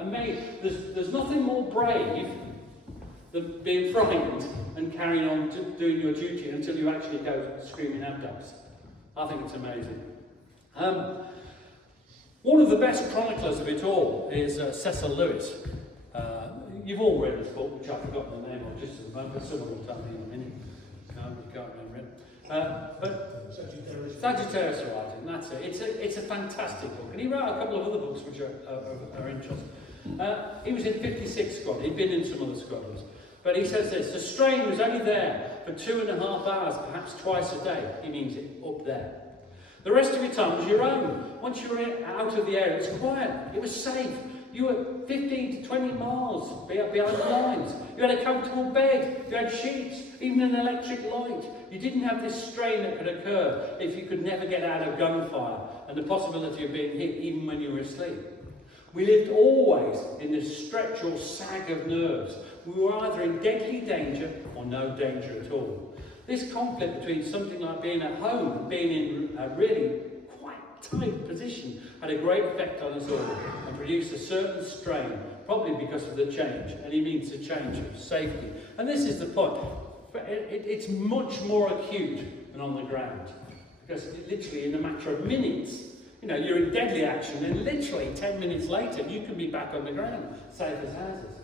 amazing. There's nothing more brave than being frightened and carrying on doing your duty until you actually go screaming anecdotes. I think it's amazing. One of the best chroniclers of it all is Cecil Lewis. You've all read his book, which I've forgotten the name of just at the moment, but someone will tell me in a minute. No, you can't remember it. But Sagittarius writing, that's it. It's a fantastic book. And he wrote a couple of other books which are interesting. He was in 56 squad. He'd been in some other squadrons. But he says this: the strain was only there for 2.5 hours, perhaps twice a day. He means it up there. The rest of your time was your own. Once you were out of the air, it was quiet. It was safe. You were 15 to 20 miles behind the lines. You had a comfortable bed. You had sheets, even an electric light. You didn't have this strain that could occur if you could never get out of gunfire and the possibility of being hit even when you were asleep. We lived always in this stretch or sag of nerves. We were either in deadly danger or no danger at all. This conflict between something like being at home and being in a really quite tight position had a great effect on us all and produced a certain strain, probably because of the change. And he means the change of safety. And this is the point. It's much more acute than on the ground. Because literally in a matter of minutes, you know, you're in deadly action, and literally 10 minutes later, you can be back on the ground, safe as houses.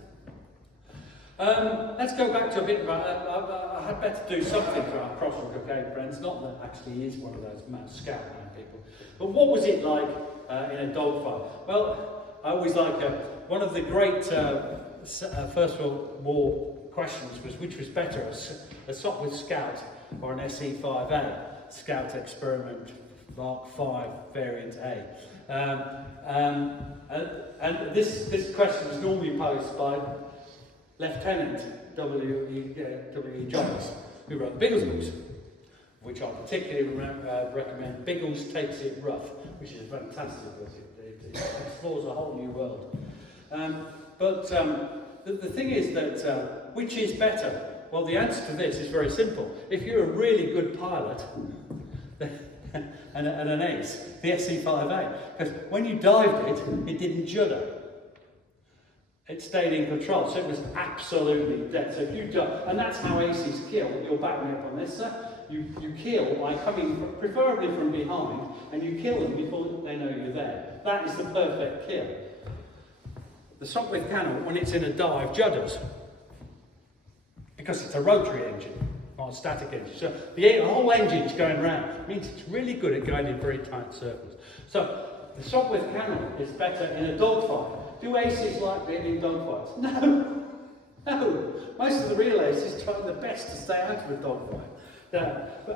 Let's go back to a bit about, I had better do something for our cross and cocaine friends, not that actually he is one of those scout man people. But what was it like in a dogfight? Well, I always like, one of the great First World War questions was, which was better, a Sopwith Scout or an SE-5A, Scout Experiment Mark 5 Variant A. And this question was normally posed by Lieutenant W. Johns, who wrote the Biggles books, which I particularly recommend. Biggles Takes It Rough, which is a fantastic book. It explores a whole new world. But the thing is that, which is better? Well, the answer to this is very simple. If you're a really good pilot, and an ace, the SE-5A, because when you dived it didn't judder. It stayed in control, so it was absolutely dead. So if you dive, and that's how aces kill. You'll back me up on this, sir. You kill by coming, preferably from behind, and you kill them before they know you're there. That is the perfect kill. The Sopwith cannon, when it's in a dive, judders, because it's a rotary engine, not a static engine. So the whole engine's going round. It means it's really good at going in very tight circles. So the Sopwith cannon is better in a dogfight. Do aces like being in dogfights? No. No. Most of the real aces try their best to stay out of a dogfight.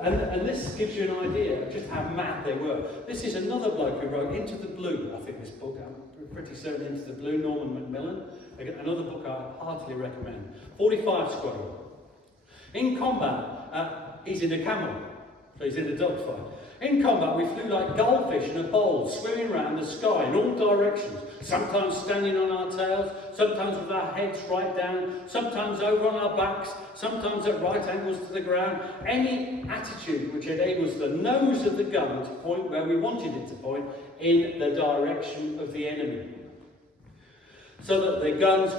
And this gives you an idea of just how mad they were. This is another bloke who wrote Into the Blue, I think this book, I'm pretty certain Into the Blue, Norman Macmillan. Again, another book I heartily recommend. 45 Squadron. In combat, he's in a camel, so he's in a dogfight. In combat, we flew like goldfish in a bowl, swimming around the sky in all directions, sometimes standing on our tails, sometimes with our heads right down, sometimes over on our backs, sometimes at right angles to the ground. Any attitude which enables the nose of the gun to point where we wanted it to point, in the direction of the enemy, so that the guns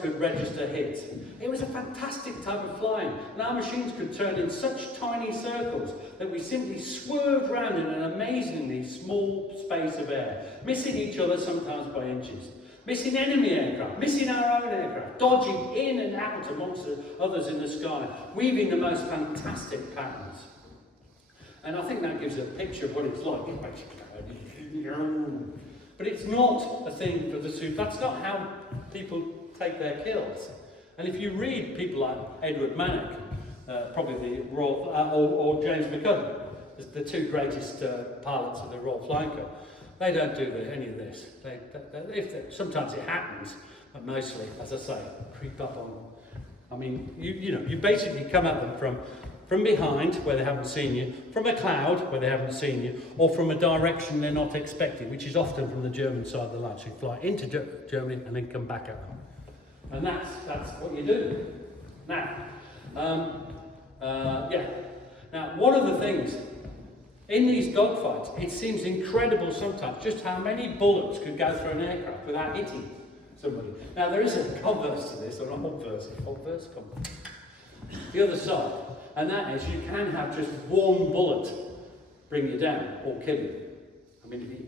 could register hits. It was a fantastic type of flying, and our machines could turn in such tiny circles that we simply swerved round in an amazingly small space of air, missing each other sometimes by inches, missing enemy aircraft, missing our own aircraft, dodging in and out amongst the others in the sky, weaving the most fantastic patterns. And I think that gives a picture of what it's like. But it's not a thing for the suit. That's not how people take their kills. And if you read people like Edward Manick, probably the Royal, or James McCulloch, the two greatest pilots of the Royal Flying Corps, they don't do any of this. Sometimes it happens, but mostly, as I say, creep up on. I mean, you basically come at them from behind, where they haven't seen you, from a cloud, where they haven't seen you, or from a direction they're not expecting, which is often from the German side of the line. So you fly into Germany and then come back at them. And that's what you do. Now, Now, one of the things, in these dogfights, it seems incredible sometimes just how many bullets could go through an aircraft without hitting somebody. Now there is a converse to this, or an obverse, converse. The other side, and that is you can have just one bullet bring you down or kill you. I mean,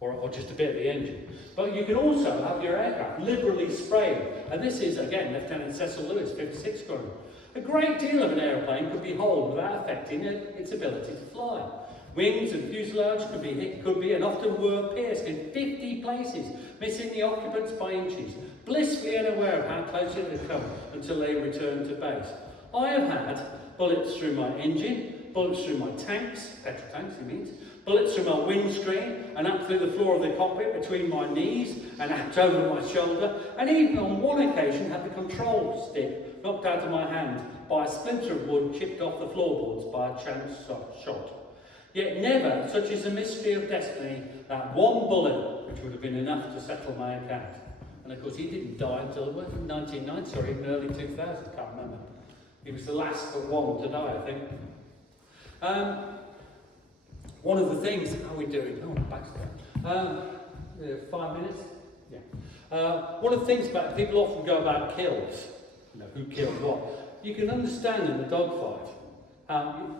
or just a bit of the engine. But you can also have your aircraft liberally sprayed. And this is, again, Lieutenant Cecil Lewis, 56 Squadron. A great deal of an aeroplane could be holed without affecting its ability to fly. Wings and fuselage could be hit, and often were pierced in 50 places, missing the occupants by inches, blissfully unaware of how close it had come until they returned to base. I have had bullets through my engine, bullets through my tanks, petrol tanks he means, bullets through my windscreen and up through the floor of the cockpit between my knees and out over my shoulder, and even on one occasion had the control stick knocked out of my hand by a splinter of wood chipped off the floorboards by a chance shot. Yet never, such is the mystery of destiny, that one bullet which would have been enough to settle my account. And of course he didn't die until 1990, even early 2000, can't remember. He was the last but one to die, I think. One of the things, how are we doing? Oh, back to that. 5 minutes? Yeah. One of the things about, people often go about kills, who killed what. You can understand in the dogfight,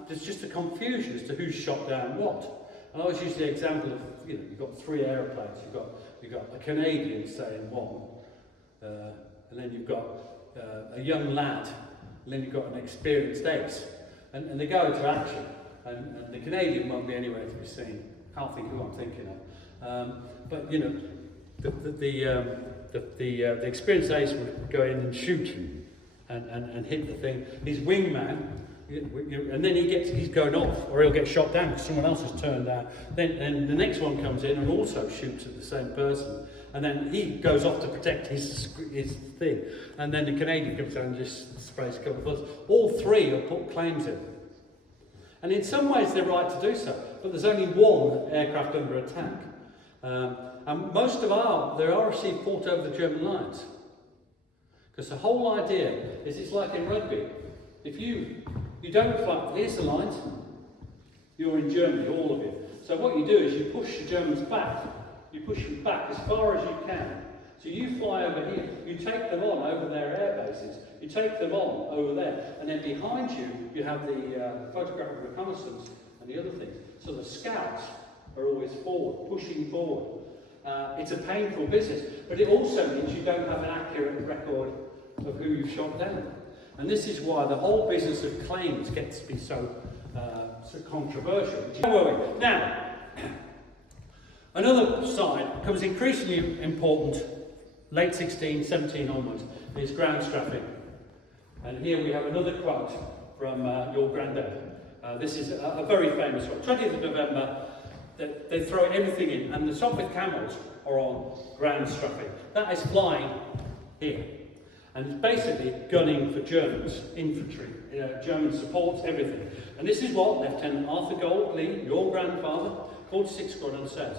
there's just a confusion as to who shot down what. And I always use the example of, you've got 3 aeroplanes, you've got a Canadian, say, in one, and then you've got a young lad, and then you've got an experienced ace, and they go into action. And the Canadian won't be anywhere to be seen. Can't think who I'm thinking of. But the experienced ace would go in and shoot and hit the thing. His wingman, and then he's going off, or he'll get shot down because someone else has turned out. Then the next one comes in and also shoots at the same person. And then he goes off to protect his thing. And then the Canadian comes down and just sprays a couple of bullets. All 3 have put claims in. And in some ways they're right to do so, but there's only one aircraft under attack. And most of the RC fought over the German lines. Because the whole idea is it's like in rugby. If you don't fly, here's the lines, you're in Germany, all of you. So what you do is you push the Germans back. You push them back as far as you can. So you fly over here, you take them on over their air bases, you take them on over there, and then behind you, you have the photographic reconnaissance and the other things. So the scouts are always forward, pushing forward. It's a painful business, but it also means you don't have an accurate record of who you've shot down. And this is why the whole business of claims gets to be so controversial. Where were we? Now, another side becomes increasingly important, late 16, 17 onwards, is ground strafing. And here we have another quote from your granddad. This is a very famous one. 20th of November, they throw everything in, and the Sopwith Camels are on ground strafing. That is flying here. And it's basically gunning for Germans, infantry, German supports, everything. And this is what Lieutenant Arthur Gold Lee, your grandfather, 46 Squadron says.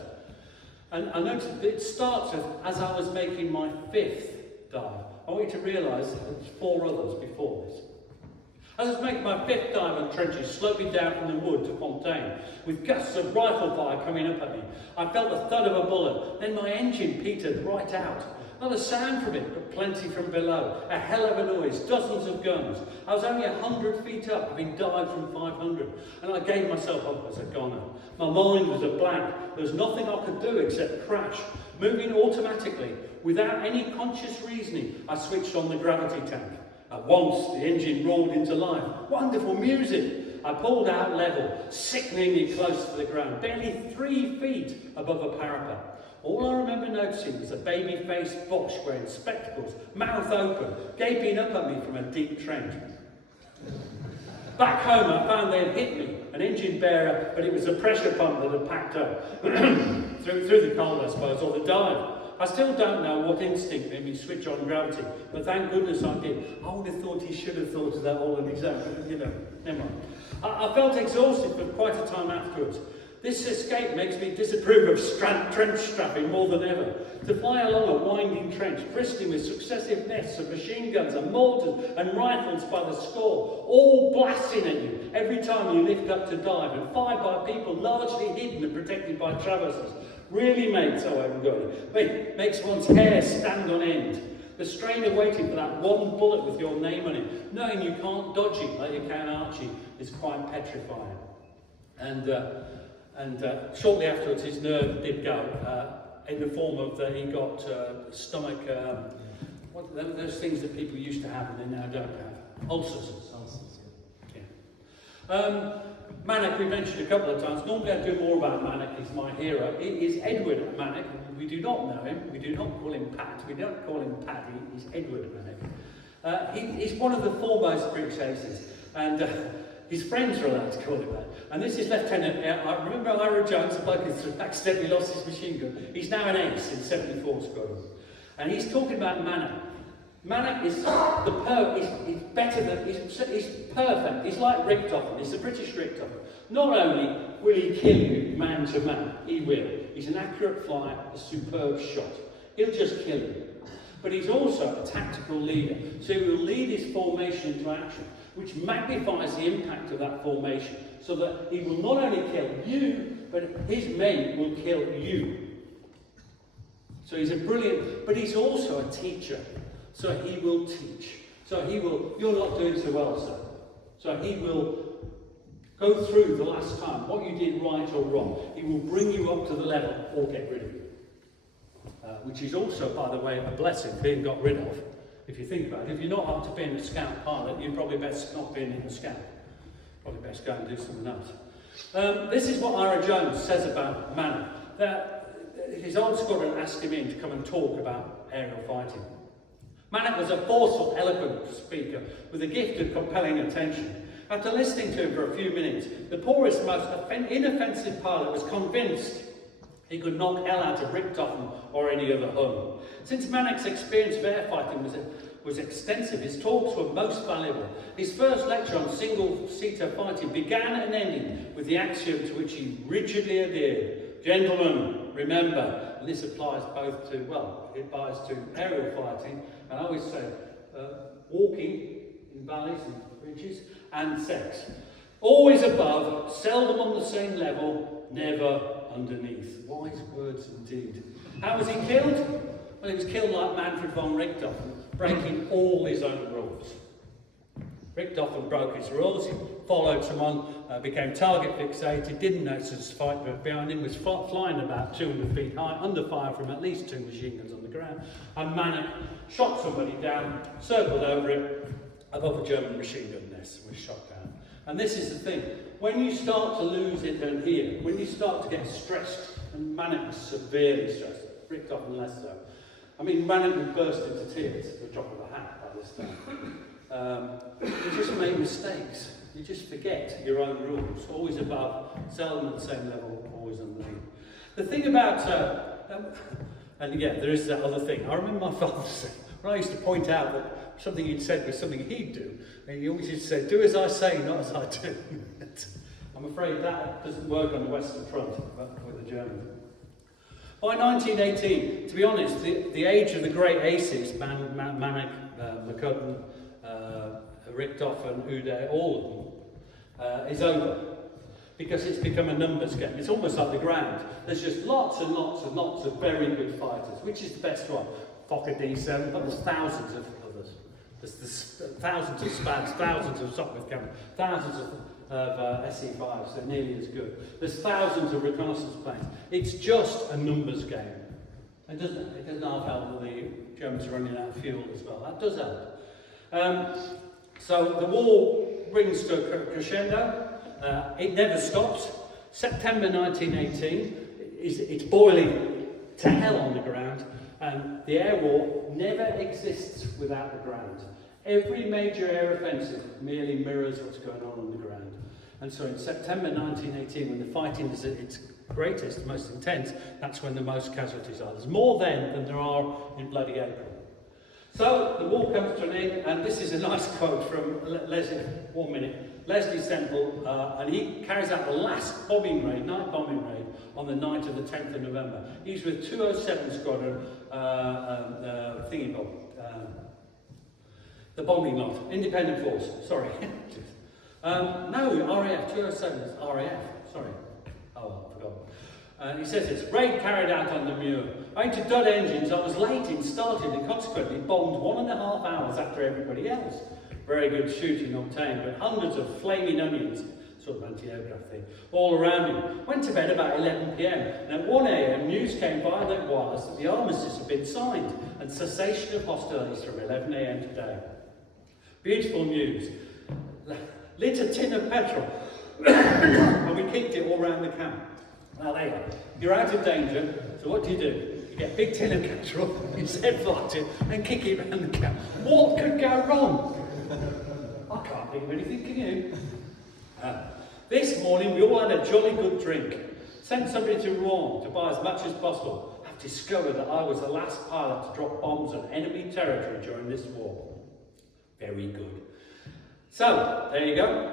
And I noticed that it starts as I was making my 5th dive. I want you to realise that there's 4 others before this. As I was making my 5th dive in trenches, sloping down from the wood to Fontaine, with gusts of rifle fire coming up at me, I felt the thud of a bullet. Then my engine petered right out. Not a sound from it, but plenty from below. A hell of a noise, dozens of guns. I was only 100 feet up, having dived from 500, and I gave myself up as a goner. My mind was a blank. There was nothing I could do except crash. Moving automatically, without any conscious reasoning, I switched on the gravity tank. At once, the engine roared into life. Wonderful music! I pulled out level, sickeningly close to the ground, barely 3 feet above a parapet. All I remember noticing was a baby-faced Bosch wearing spectacles, mouth open, gaping up at me from a deep trench. Back home, I found they had hit me, an engine bearer, but it was a pressure pump that had packed up. through the cold, I suppose, or the dive. I still don't know what instinct made me switch on gravity, but thank goodness I did. I would have thought he should have thought of that all on his own, but never mind. I felt exhausted for quite a time afterwards. This escape makes me disapprove of trench strapping more than ever. To fly along a winding trench, bristling with successive nests of machine guns and mortars and rifles by the score, all blasting at you every time you lift up to dive, and fired by people largely hidden and protected by traverses, really makes, oh I haven't got it, makes one's hair stand on end. The strain of waiting for that one bullet with your name on it, knowing you can't dodge it like you can Archie, is quite petrifying. And shortly afterwards, his nerve did go in the form of that he got stomach, those things that people used to have and they now don't have, ulcers. Yeah. Manic, we mentioned a couple of times. Normally I do more about Manic, he's my hero. It is Edward Manic. We do not know him. We do not call him Pat. We don't call him Paddy. He's Edward Manic. He's one of the foremost British aces. And his friends are allowed to call him that. And this is Lieutenant, I remember Ira Jones, the bloke who accidentally lost his machine gun. He's now an ace in 74 Squadron. And he's talking about Manic. Manic is he's better than, he's perfect. He's like Richtofen. He's the British Richtofen. Not only will he kill you man to man, he will. He's an accurate flyer, a superb shot. He'll just kill you. But he's also a tactical leader. So he will lead his formation into action, which magnifies the impact of that formation, so that he will not only kill you, but his men will kill you. So he's a brilliant, but he's also a teacher. So he will teach. So he will, you're not doing so well, sir. So he will go through the last time, what you did right or wrong. He will bring you up to the level or get rid of you. Which is also, by the way, a blessing, being got rid of. If you think about it, if you're not up to being a scout pilot, you're probably best not being in the scout. Probably best go and do something else. This is what Ira Jones says about Manning. That his old squadron asked him in to come and talk about aerial fighting. Manning was a forceful, eloquent speaker with a gift of compelling attention. After listening to him for a few minutes, the poorest, most inoffensive pilot was convinced he could knock hell out of Richtofen or any other Hun. Since Manning's experience of air fighting was extensive, his talks were most valuable. His first lecture on single-seater fighting began and ended with the axiom to which he rigidly adhered. Gentlemen, remember, and this applies both to, well, it applies to aerial fighting, and I always say walking in valleys and ridges, and sex. Always above, seldom on the same level, never underneath. Wise words indeed. How was he killed? Well, he was killed like Manfred von Richthofen, breaking all his own rules. Richthofen broke his rules, he followed someone, became target fixated, didn't notice his fight, but behind him was flying about 200 feet high, under fire from at least 2 machine guns on the ground, and Manning shot somebody down, circled over it, above a German machine gun nest, was shot down. And this is the thing, when you start to lose it and here, when you start to get stressed, and Manning was severely stressed, Richthofen less so. I mean, Manning would burst into tears at the drop of a hat by this time. You just make mistakes. You just forget your own rules. Always above, seldom at the same level, always underneath. The thing about, and again, there is that other thing. I remember my father saying, when I used to point out that something he'd said was something he'd do, and he always used to say, do as I say, not as I do. I'm afraid that doesn't work on the Western Front with the Germans. By 1918, to be honest, the age of the great aces, Manning, McCudden, Richthofen, Uday, all of them, is over. Because it's become a numbers game. It's almost like the ground. There's just lots and lots and lots of very good fighters. Which is the best one? Fokker D7, but there's thousands of others. There's thousands of Spads, thousands of Sopwith Cameron, thousands of SE5s, they're nearly as good. There's thousands of reconnaissance planes. It's just a numbers game. It doesn't help that the Germans are running out of fuel as well. That does help. So the war brings to a crescendo. It never stops. September 1918, it's boiling to hell on the ground, and the air war never exists without the ground. Every major air offensive merely mirrors what's going on the ground. And so in September 1918, when the fighting is at its greatest, most intense, that's when the most casualties are. There's more then than there are in bloody April. So the war comes to an end, and this is a nice quote from Leslie Semple, and he carries out the last bombing raid, night bombing raid, on the night of the 10th of November. He's with 207 Squadron, the bombing lot, independent force, sorry. No, RAF, 207 is RAF, sorry. Oh, I forgot. He says it's raid carried out on the Muir. Owing to dud engines, I was late in starting and consequently bombed 1.5 hours after everybody else. Very good shooting obtained, but hundreds of flaming onions, sort of anti-aircraft thing, all around me. Went to bed about 11 p.m. and at 1 a.m. news came via the wires that the armistice had been signed and cessation of hostilities from 11 a.m. today. Beautiful news. Lit a tin of petrol and we kicked it all around the camp. Now there you go. You're out of danger, so what do? You get a big tin of petrol, you set fire to it and kick it around the camp. What could go wrong? I can't think of anything, can you? This morning we all had a jolly good drink. Sent somebody to Rouen to buy as much as possible. I've discovered that I was the last pilot to drop bombs on enemy territory during this war. Very good. So, there you go.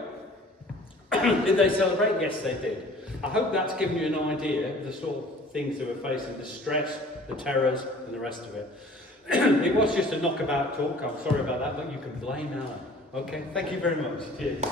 Did they celebrate? Yes, they did. I hope that's given you an idea of the sort of things they were facing, the stress, the terrors, and the rest of it. It was just a knockabout talk. I'm sorry about that, but you can blame Alan. Okay, thank you very much. Cheers.